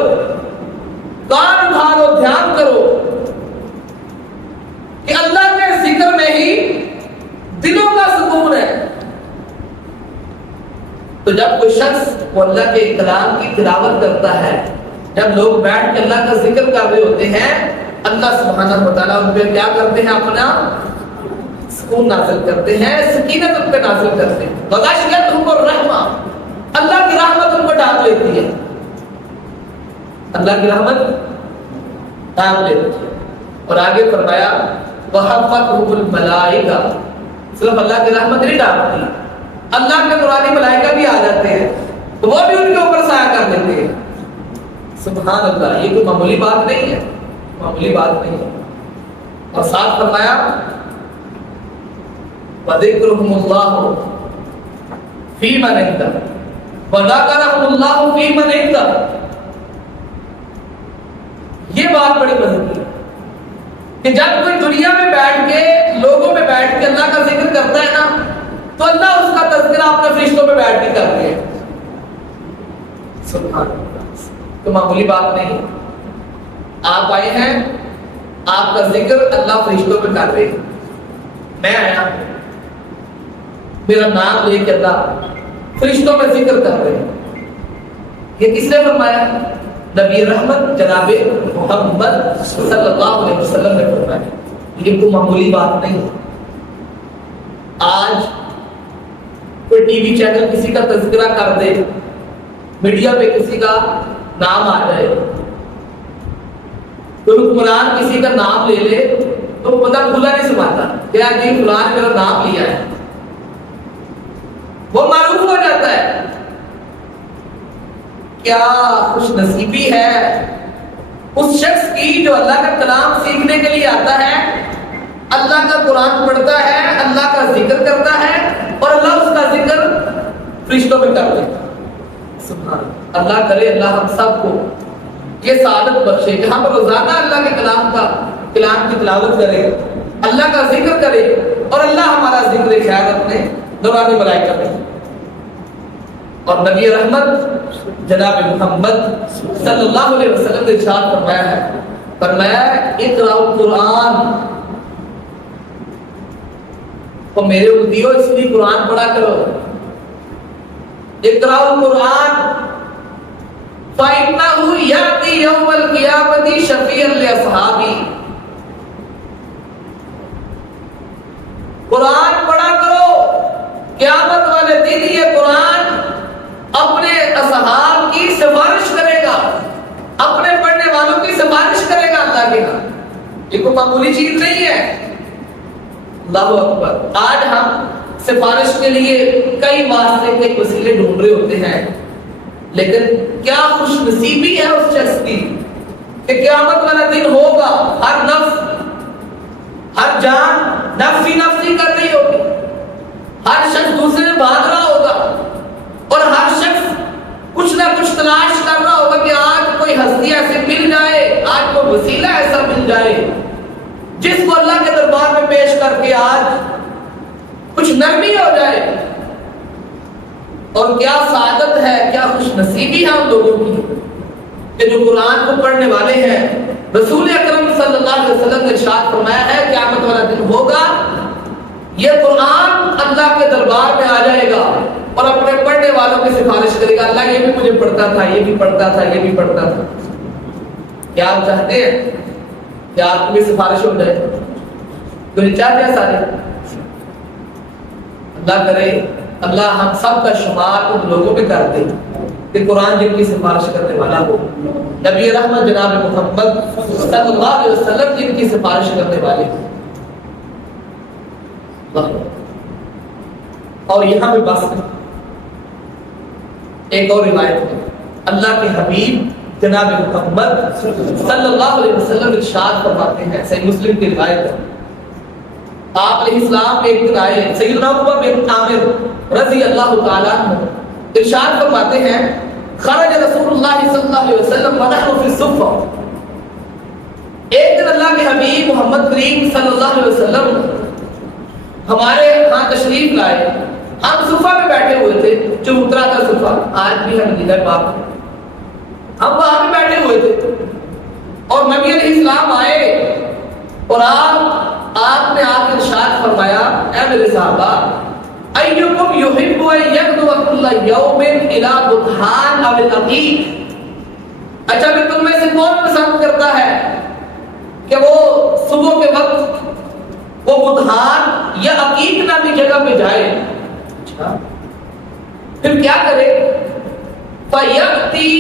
کان اٹھاؤ، دھیان کرو کہ اللہ کے ذکر میں ہی دلوں کا سکون ہے. تو جب کوئی شخص وہ اللہ کے کلام کی تلاوت کرتا ہے، جب لوگ بیٹھ کے اللہ کا ذکر کر رہے ہوتے ہیں، اللہ سبحانہ و تعالیٰ ان پہ کیا کرتے ہیں؟ اپنا سکون نازل کرتے ہیں، سکینت ان پہ نازل کرتے ہیں. غشیتہم الرحمہ، اللہ کی رحمت ان کو ڈھانپ لیتی ہے، اللہ کی رحمت ڈھانپ لیتی ہے. اور آگے فرمایا وحفتہم الملائکہ، صرف اللہ کی رحمت نہیں ڈھانپتی، اللہ کے قرآنی ملائکہ بھی آ جاتے ہیں، وہ بھی ان کے اوپر سایہ کر دیتے ہیں. سبحان اللہ، یہ کوئی معمولی بات نہیں ہے، معمولی بات نہیں ہے. اور ساتھ فرمایا وَذِكْرُهُمُ اللَّهُ فِي مَنْ عِندَهُ وَذَكَرَهُمُ اللَّهُ فِي مَنْ عِندَهُ. یہ بات بڑی مزے کی ہے کہ جب کوئی دنیا میں بیٹھ کے، لوگوں میں بیٹھ کے اللہ کا ذکر کرتا ہے نا، تو اللہ اس کا تذکرہ اپنے فرشتوں پہ بیٹھ کے کرتے ہیں. سبحان اللہ، تو معمولی بات نہیں. آپ آئے ہیں، آپ کا ذکر اللہ فرشتوں پہ کر رہے ہیں. میں آیا، میرا نام لے کے اللہ فرشتوں میں ذکر کر رہے ہیں. یہ کس نے فرمایا؟ نبی رحمت جناب محمد صلی اللہ علیہ وسلم نے فرمایا. یہ کوئی معمولی بات نہیں. آج کوئی ٹی وی چینل کسی کا تذکرہ کر دے، میڈیا پہ کسی کا نام آ جائے، کوئی حکمران کسی کا نام لے لے تو پتہ کھلا نہیں سماتا کہ آج یہ فلان میرا نام لیا ہے، وہ معروف ہو جاتا ہے. کیا خوش نصیبی ہے اس شخص کی جو اللہ کا کلام سیکھنے کے لیے آتا ہے، اللہ کا قرآن پڑھتا ہے، اللہ کا ذکر کرتا ہے، اور اللہ اس کا ذکر فرشتوں میں کر دیتا. سبحان اللہ. اللہ کرے اللہ ہم سب کو یہ سعادت بخشے کہ ہم روزانہ اللہ کے کلام کی تلاوت کرے، اللہ کا ذکر کرے، اور اللہ ہمارا ذکر خیر اپنے نورانی ملائکہ میں. اور نبی رحمت جناب محمد صلی اللہ علیہ وسلم نے ارشاد فرمایا ہے، فرمایا اقرأ القرآن، اور میرے امتیو اس لیے قرآن پڑھا کرو. اقرأ القرآن فَإِنَّهُ يَأْتِي يَوْمَ الْقِيَامَةِ شَفِيعًا لِأَصْحَابِهِ. قرآن پڑھا کرو، قیامت والے دن یہ قرآن اپنے اصحاب کی سفارش کرے گا، اپنے پڑھنے والوں کی سفارش کرے گا اللہ کے ہاں. یہ کوئی معمولی چیز نہیں ہے. اللہ اکبر. آج ہم سفارش کے لیے کئی واسطے، کئی وسیلے ڈھونڈ رہے ہوتے ہیں، لیکن کیا خوش نصیبی ہے اس شخص کی کہ قیامت والا دن ہوگا، ہر نفس، ہر جان نفسی نفسی کر رہی ہوگی، ہر شخص دوسرے میں بھاگ رہا ہوگا، اور ہر شخص کچھ نہ کچھ تلاش کر رہا ہوگا کہ وسیلہ ایسا مل جائے جس کو اللہ کے دربار میں پیش کر کے آج کچھ نرمی ہو جائے. اور کیا سعادت ہے, کیا خوش نصیبی ہے ان لوگوں کی کہ جو قرآن کو پڑھنے والے ہیں. رسول اکرم صلی اللہ علیہ وسلم نے ارشاد فرمایا ہے قیامت والا دن ہوگا, یہ قرآن اللہ کے دربار میں آ جائے گا اور اپنے پڑھنے والوں کی سفارش کرے گا, اللہ یہ بھی مجھے پڑھتا تھا, یہ بھی پڑھتا تھا, یہ بھی پڑھتا تھا. کیا آپ چاہتے ہیں کہ آپ کی بھی سفارش ہو جائے؟ تو نہیں چاہتے ہیں سارے؟ اللہ کرے اللہ ہم سب کا شمار ان لوگوں پہ کر دے کہ قرآن جن کی سفارش کرنے والا ہو. نبی رحمت جناب محمد صلی اللہ علیہ وسلم جن کی سفارش کرنے والے ہو. اور یہاں پہ بس ایک اور روایت ہے, اللہ کے حبیب جناب محمد صلی اللہ علیہ وسلم ارشاد فرماتے ہیں, صحیح مسلم کی روایت ہے, آپ علیہ السلام ایک دن آئے, سیدنا عقبہ بن عامر رضی اللہ تعالیٰ عنہ ارشاد فرماتے ہیں خرج رسول اللہ صلی اللہ علیہ وسلم ونحن فی الصفہ. ایک دن اللہ کے حبیب محمد کریم صلی اللہ علیہ وسلم ہمارے ہاں تشریف لائے, ہم صفہ میں بیٹھے ہوئے تھے, چبوترا کا صفہ آج بھی ہم دیگر پاک, ہم وہاں پہ بیٹھے ہوئے تھے اور نبی علیہ السلام آئے اور آپ نے آ کے ارشاد فرمایا اے میرے صحابہ ایکم یحب ان یغدو کل یوم الی بطحان او العقیق. اچھا بھی تم میں سے کون پسند کرتا ہے کہ وہ صبح کے وقت وہ بطحان یا عقیق نامی جگہ پہ جائے؟ اچھا پھر کیا کرے؟ فَيَأْتِي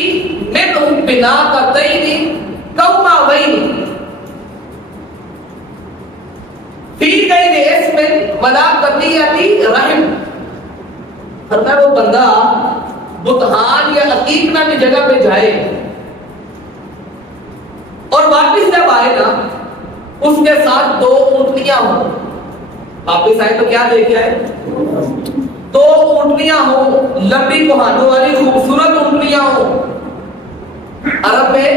مِنْهُ بِنَاقَتَيْنِ كَوْمَاوَيْنِ فِي غَيْرِ اسْمٍ وَلَا قَطِيعَةِ رَحِمٍ. فرمایا وہ بندہ بطحان یا عقیق نامی جگہ پہ جائے اور واپس جب آئے نا اس کے ساتھ 2 اونٹنیاں ہوں. واپس آئے تو کیا لے کے آئے؟ 2 اونٹنیاں ہوں, لمبی کوہانوں والی خوبصورت اونٹنیاں ہوں, عرب میں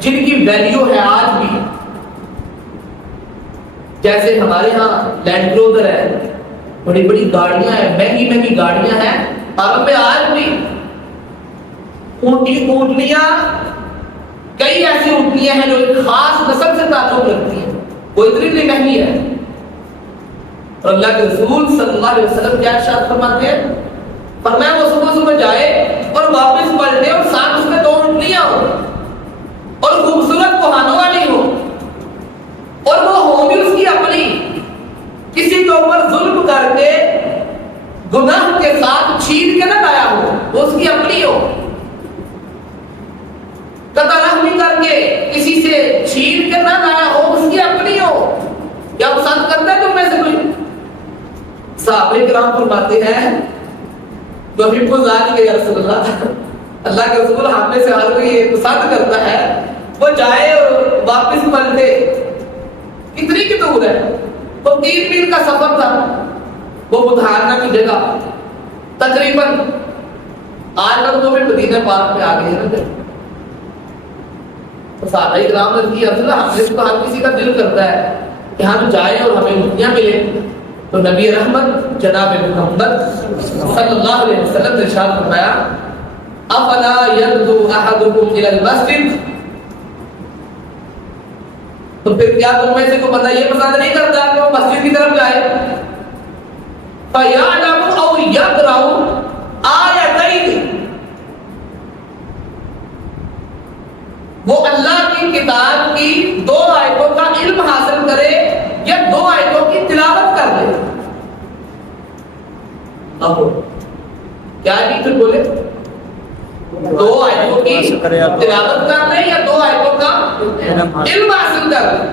جن کی ویلیو ہے آج بھی. جیسے ہمارے ہاں لینڈ کروزر ہے, بڑی بڑی گاڑیاں ہیں, مہنگی مہنگی گاڑیاں ہیں, عرب میں آج بھی اونٹنیاں کئی ایسی اونٹنیاں ہیں جو ایک خاص نسل سے تعلق رکھتی ہیں, وہ اتنی اتنی مہنگی ہے. اور اللہ کے رسول صلی اللہ علیہ وسلم کیا ارشاد فرماتے ہیں؟ فرمایا وہ صبح صبح جائے اور واپس پلٹے اور ساتھ اس میں 2 اونٹنیاں ہوں اور خوبصورت کوہانوں والی ہوں, اور وہ ہو بھی اس کی اپنی, کسی کے اوپر ظلم کر کے گناہ کے ساتھ چھین کے نہ لایا ہو, وہ اس کی اپنی ہو, قطع رحمی کر کے کسی سے چھین کے نہ لایا ہو, اس کی اپنی ہو. کیا پسند کرتا ہے تم میں سے کوئی؟ صحابہ کرام فرماتے ہیں تو ہم کو ذات کے رسول اللہ کے رسول ہم میں سے ہر کوئی یہ پسند کرتا ہے وہ جائے اور واپس پلٹے. کتنی کی دور ہے؟ تو 3 میل کا سفر تھا وہ بطحانہ کی جگہ, تقریباً آج کل تو بھی مدینہ پاک میں آ گئے ہیں. تو صحابہ کرام نے کیا ہم نے تو ہر کسی کا دل کرتا ہے کہ ہم جائیں اور ہمیں اونٹنیاں ملیں. تو نبی رحمت جناب محمد صلی اللہ علیہ وسلم نے ارشاد فرمایا افلا یغدو احدکم الی المسجد. تو پھر کیا تم میں سے کوئی بندہ یہ پسند نہیں کرتا کہ وہ مسجد کی طرف جائے؟ فَيَعْلَمُ أَوْ يَقْرَأُ آیَتَيْنِ, وہ اللہ کی کتاب کی 2 آیتوں کا علم حاصل کرے یا 2 آیتوں کی تلاوت کر لے. اب کیا ہے پھر بولے 2 آیتوں کی تلاوت کر لے یا 2 آیتوں کا علم حاصل کر لے.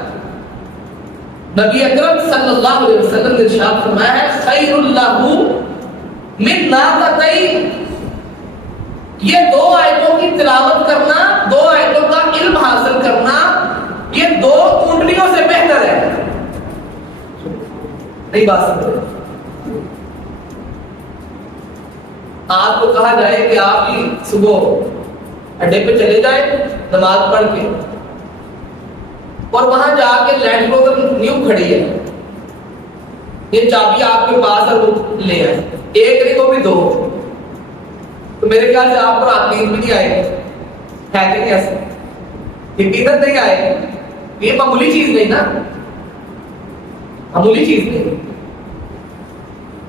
نبی اکرم صلی اللہ علیہ وسلم نے ارشاد فرمایا ہے خیر لہ من ناقتین, یہ 2 آیتوں کی تلاوت کرنا, 2 آیتوں کا علم حاصل کرنا, یہ 2 اونٹنیوں سے بہتر ہے. نہیں بات سمجھ, آپ کو کہا جائے کہ آپ ہی صبح اڈے پہ چلے جائیں نماز پڑھ کے, اور وہاں جا کے لینڈ روور نیو کھڑی ہے، یہ چابی آپ کے پاس ہے، وہ لے آئے، ایک نہیں وہ بھی دو، تو میرے خیال سے آپ کو رات نیند بھی نہیں آئے گی، ہے کہ نہیں ایسا؟ یقیناً نہیں آئے گی، یہ معمولی چیز نہیں نا، معمولی چیز نہیں۔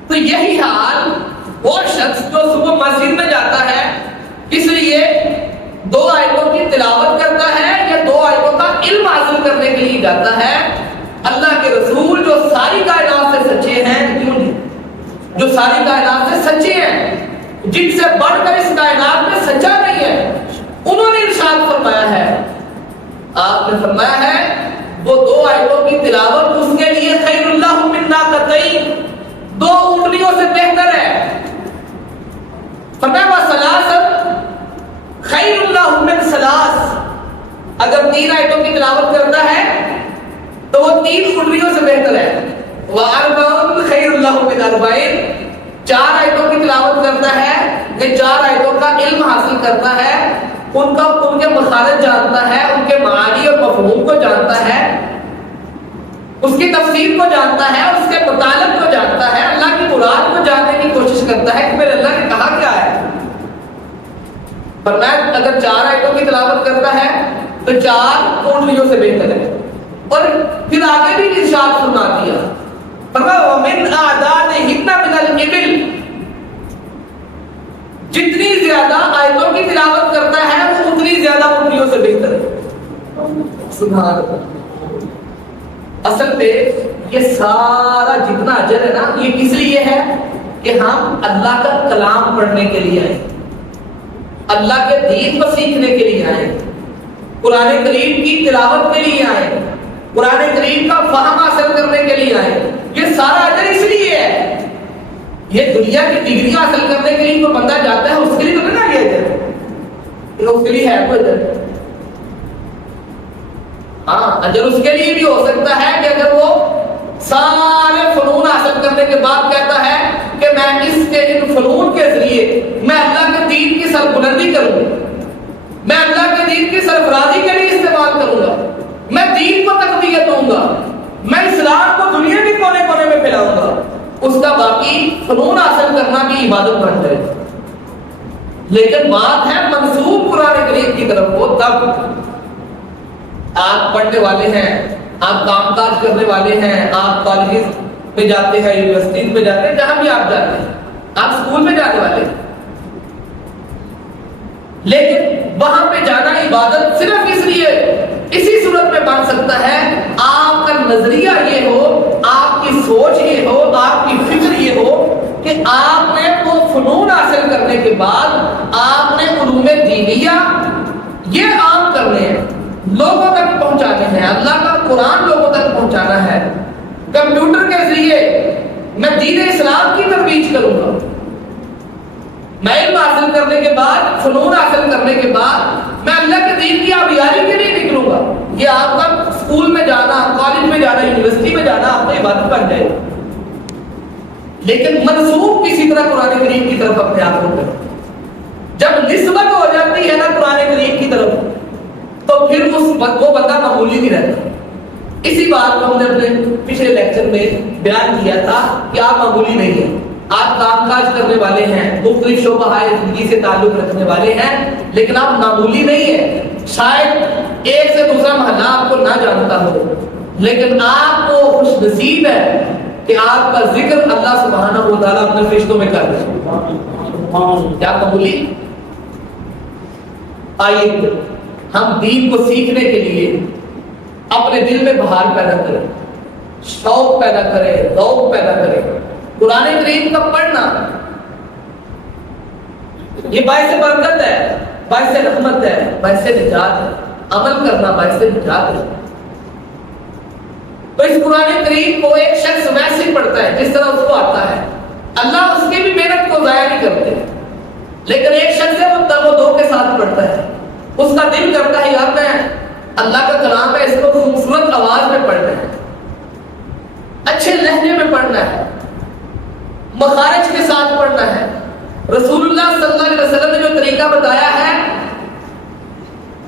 تو یہی حال وہ شخص جو صبح مسجد میں جاتا ہے اس لیے 2 آیتوں کی تلاوت کرتا ہے یا 2 آیتوں کا علم حاصل کرنے کے لیے جاتا ہے، اللہ کے رسول جو ساری کائنات سے سچے ہیں، کیوں نہیں، جو ساری کائنات سے سچے ہیں، جن سے بڑھ کر اس کائنات میں سچا نہیں ہے، انہوں نے ارشاد فرمایا ہے، آپ نے فرمایا ہے وہ 2 آیتوں کی تلاوت اس کے لیے خیر اللہ من ناقتین، 2 اونٹنیوں سے بہتر ہے۔ فرمایا وَثَلَاثٌ خیر اللہ من ثلاث، اگر 3 آیتوں کی تلاوت کرتا ہے تو وہ 3 اونٹنیوں سے بہتر ہے۔ وَأَرْبَعٌ خیر اللہ من أَرْبَعٍ، 4 آیتوں کی تلاوت کرتا ہے کہ 4 آیتوں کا علم حاصل کرتا ہے، ان کے مخارج جانتا ہے، ان کے معانی اور مفہوم کو جانتا ہے، اس کی تفسیر کو جانتا ہے، اس کے مطالب کو جانتا ہے، اللہ کی مراد کو جاننے کی کوشش کرتا ہے کہ میرے اللہ نے کہا کیا ہے۔ فرمایا اگر 4 آیتوں کی تلاوت کرتا ہے تو 4 اونٹنیوں سے بہتر ہے، اور پھر آگے بھی ارشاد فرما دیا، فرمایا وَمِنْ أَعْدَادِهِنَّ مِنَ الْإِبِلِ، جتنی زیادہ آیتوں کی تلاوت کرتا ہے وہ اتنی زیادہ اونٹنیوں سے بہتر ہے۔ سبحان اللہ۔ اصل پہ یہ سارا جتنا اجر ہے نا، یہ کس لیے ہے کہ ہم اللہ کا کلام پڑھنے کے لیے آئے، اللہ کے دین کو سیکھنے کے لیے آئے، قرآن کریم کی تلاوت کے لیے آئے، قرآن کریم کا فہم حاصل کرنے کے لیے آئے، یہ سارا اجر اس لیے ہے۔ یہ دنیا کی ڈگریاں حاصل کرنے کے لیے کوئی بندہ جاتا ہے اس کے لیے تو نہیں آ گیا، اس کے لیے ہے کوئی اجر؟ ہاں، اجر اس کے لیے بھی ہو سکتا ہے کہ اگر وہ سارے فنون حاصل کرنے کے بعد کہتا ہے کہ میں اس کے ان فنون کے ذریعے میں اللہ کے دین کی سربلندی کروں گا، میں اللہ کے دین کی سرفرازی کے لیے استعمال کروں گا، میں دین کو تقویت دوں گا، میں اسلام کو دنیا کے کونے کونے میں پھیلاؤں گا، اس کا باقی فنون حاصل کرنا بھی عبادت بن جائے۔ لیکن بات ہے منسوب قرآن کریم کی طرف ہو، تب آپ پڑھنے والے ہیں، آپ کام کاج کرنے والے ہیں، آپ کالجز میں جاتے ہیں، یونیورسٹیز میں جاتے ہیں، جہاں بھی آپ جاتے ہیں، آپ اسکول میں جانے والے ہیں، لیکن وہاں پہ جانا عبادت صرف اس لیے اسی صورت میں بن سکتا ہے آپ کا نظریہ یہ ہو، آپ کی سوچ یہ ہو، آپ کی فکر یہ ہو کہ آپ نے وہ فنون حاصل کرنے کے بعد آپ نے علوم دینیہ یہ عام کرنے ہیں، لوگوں تک پہنچانے ہیں، اللہ کا قرآن لوگوں تک پہنچانا ہے، کمپیوٹر کے ذریعے میں دین اسلام کی ترویج کروں گا، میں علم حاصل کرنے کے بعد، فنون حاصل کرنے کے بعد میں اللہ کے دین کی آبیاری کے لیے نکلوں گا، یہ آپ کا اسکول میں جانا، کالج میں جانا، یونیورسٹی میں جانا آپ کو عبادت بن جائے گا۔ لیکن منسوب کسی طرح قرآن کریم کی طرف اپنے آپ کو کریں، جب نسبت ہو جاتی ہے نا قرآن کریم کی طرف، تو پھر وہ بندہ معمولی نہیں رہتا۔ اسی بات کو ہم نے اپنے پچھلے لیکچر میں بیان کیا تھا کہ آپ معمولی نہیں ہیں، آپ کام کاج کرنے والے ہیں، مختلف شعبہ زندگی سے تعلق رکھنے والے ہیں، لیکن آپ معمولی نہیں ہیں۔ شاید ایک سے دوسرا محلہ آپ کو نہ جانتا ہو، لیکن آپ کو خوش نصیب ہے کہ آپ کا ذکر اللہ سبحانہ و تعالیٰ اپنے فرشتوں میں کر دے۔ کیا معمولی؟ آئیے ہم دین کو سیکھنے کے لیے اپنے دل میں بہار پیدا کریں، شوق پیدا کریں، ذوق پیدا کریں۔ قرآن کریم کا پڑھنا یہ باعث برکت ہے، باعث رحمت ہے، باعث نجات ہے، عمل کرنا باعث نجات ہے۔ تو اس قرآن کریم کو ایک شخص ویسے پڑھتا ہے جس طرح اس کو آتا ہے، اللہ اس کی بھی محنت کو ضائع نہیں کرتے، لیکن ایک شخص ہے وہ دو کے ساتھ پڑھتا ہے، اس کا دل کرتا ہے یار میں اللہ کا کلام ہے، اس کو خوبصورت آواز میں پڑھنا ہے، اچھے لہجے میں پڑھنا ہے، مخارج کے ساتھ پڑھنا ہے۔ رسول اللہ صلی اللہ علیہ وسلم نے جو طریقہ بتایا ہے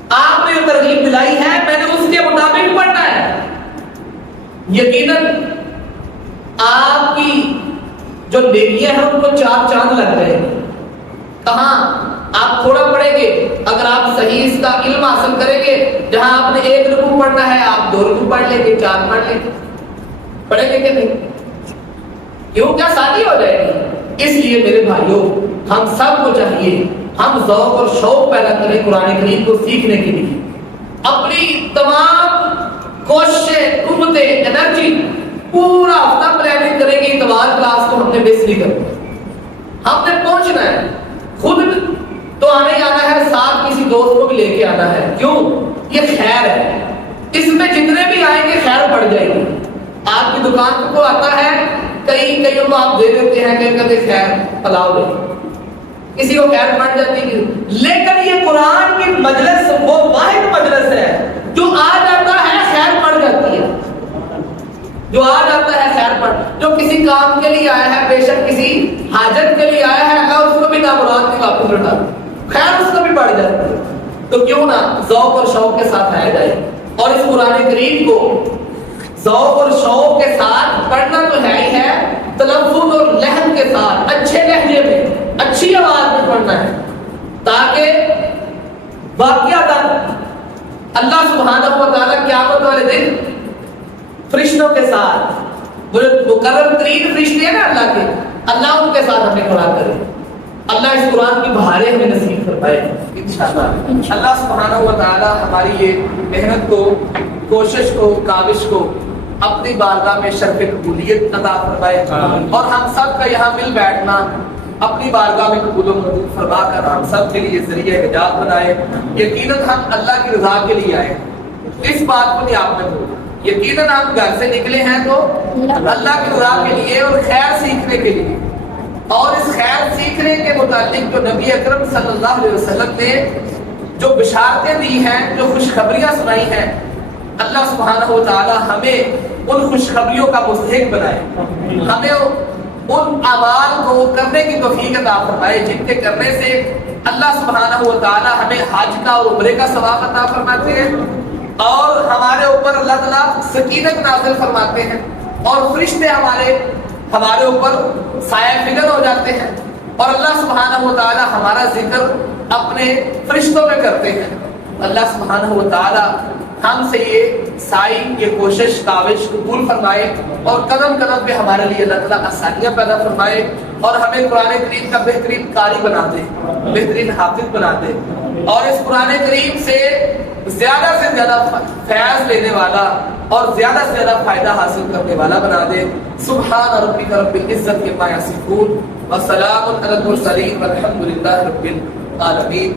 آپ نے جو ترغیب دلائی ہے میں نے اس کے مطابق پڑھنا ہے. یقیناً آپ کی جو نیکیاں ہیں ان کو چار چاند لگ رہے ہیں. کہاں آپ تھوڑا پڑھیں گے، اگر آپ صحیح اس کا علم حاصل کریں گے، جہاں آپ نے 1 رکوع پڑھنا ہے آپ 2 رکوع پڑھ لیں گے، 4 پڑھ لیں گے. پڑھیں گے کہ نہیں؟ کیوں؟ کیا آسانی ہو جائے گی. اس لیے میرے بھائیوں ہم سب کو چاہیے ہم ذوق اور شوق پیدا کریں قرآن کریم کو سیکھنے کے لیے. اپنی تمام کوششیں، قوتیں، انرجی پورا ہفتہ پلاننگ کریں گے اتوار کلاس کو ہم نے مس نہیں کرنا. ہم نے پہنچنا ہے، خود تو آنے ہی آنا ہے، ساتھ کسی دوست کو بھی لے کے آنا ہے. کیوں؟ یہ خیر ہے، اس میں جتنے بھی آئیں گے خیر بڑھ جائے گی. آپ کی دکان کو آتا ہے، کئیوں کو آپ دے دیتے ہیں کہ کہتے خیر پلاؤ لے، کسی کو خیر بڑھ جاتی ہے. لیکن یہ قرآن کی مجلس وہ واحد مجلس ہے جو آ جاتا ہے خیر پڑ جاتی ہے. جو آ جاتا ہے خیر پڑ، جو کسی کام کے لیے آیا ہے، بے شک کسی حاجت کے لیے آیا ہے، اللہ اس کو بھی نامراد کی واپس لوٹا خیر اس کو بھی بڑھ جاتی ہے. تو کیوں نہ ذوق اور شوق کے ساتھ آیا جائے اور اس قرآن کریم کو ذوق اور شوق کے ساتھ پڑھنا تو ہے ہی ہے، تلفظ اور لہن کے ساتھ اچھے لہجے میں اچھی آواز میں پڑھنا ہے، تاکہ واقعات اللہ سبحانہ و تعالیٰ قیامت والے دن فرشتوں کے ساتھ، وہ مقرر ترین فرشتے ہیں نا اللہ کے، اللہ ان کے ساتھ ہمیں کھڑا کرے. اللہ اس قرآن کی بہاریں ہمیں نصیب فرمائے انشاءاللہ. اللہ سبحانہ و تعالیٰ ہماری یہ محنت کو، کوشش کو، کاوش کو اپنی بارگاہ میں شرف قبولیت عطا فرمائے، اور ہم سب کا یہاں مل بیٹھنا اپنی بارگاہ میں قبول و منظور فرما کر ہم سب کے لیے ذریعہ نجات بنائے. یقیناً ہم اللہ کی رضا کے لیے آئے، اس بات کو نہیں آپ نے بولا. یقیناً ہم گھر سے نکلے ہیں تو اللہ کی رضا کے لیے اور خیر سیکھنے کے لیے، اور اس خیر سیکھنے کے متعلق جو نبی اکرم صلی اللہ علیہ وسلم نے جو بشارتیں دی ہیں، جو خوشخبریاں سنائی ہیں، اللہ سبحانہ و تعالی ہمیں ان خوشخبریوں کا مستحق بنائے. ہمیں ان اعمال کو کرنے کی توفیق عطا فرمائے جن کے کرنے سے اللہ سبحانہ و تعالی ہمیں حج کا اور عمرے کا ثواب عطا فرماتے ہیں، اور ہمارے اوپر اللہ تعالیٰ سکینت نازل فرماتے ہیں، اور فرشتے ہمارے اوپر سایہ فکر ہو جاتے ہیں، اور اللہ سبحانہ و تعالی ہمارا ذکر اپنے فرشتوں میں کرتے ہیں. اللہ سبحانہ و تعالی ہم سے یہ سائی، یہ کوشش، کاوش قبول فرمائے، اور قدم قدم پہ ہمارے لیے اللہ تعالیٰ آسانیاں پیدا فرمائے، اور ہمیں قرآن کریم کا بہترین قاری بنا دے، بہترین حافظ بنا دے، اور اس قرآن کریم سے زیادہ فیض لینے والا اور زیادہ سے زیادہ فائدہ حاصل کرنے والا بنا دے. سبحان ربک رب العزت عما یصفون وسلام علی المرسلین والحمد للہ رب العالمین.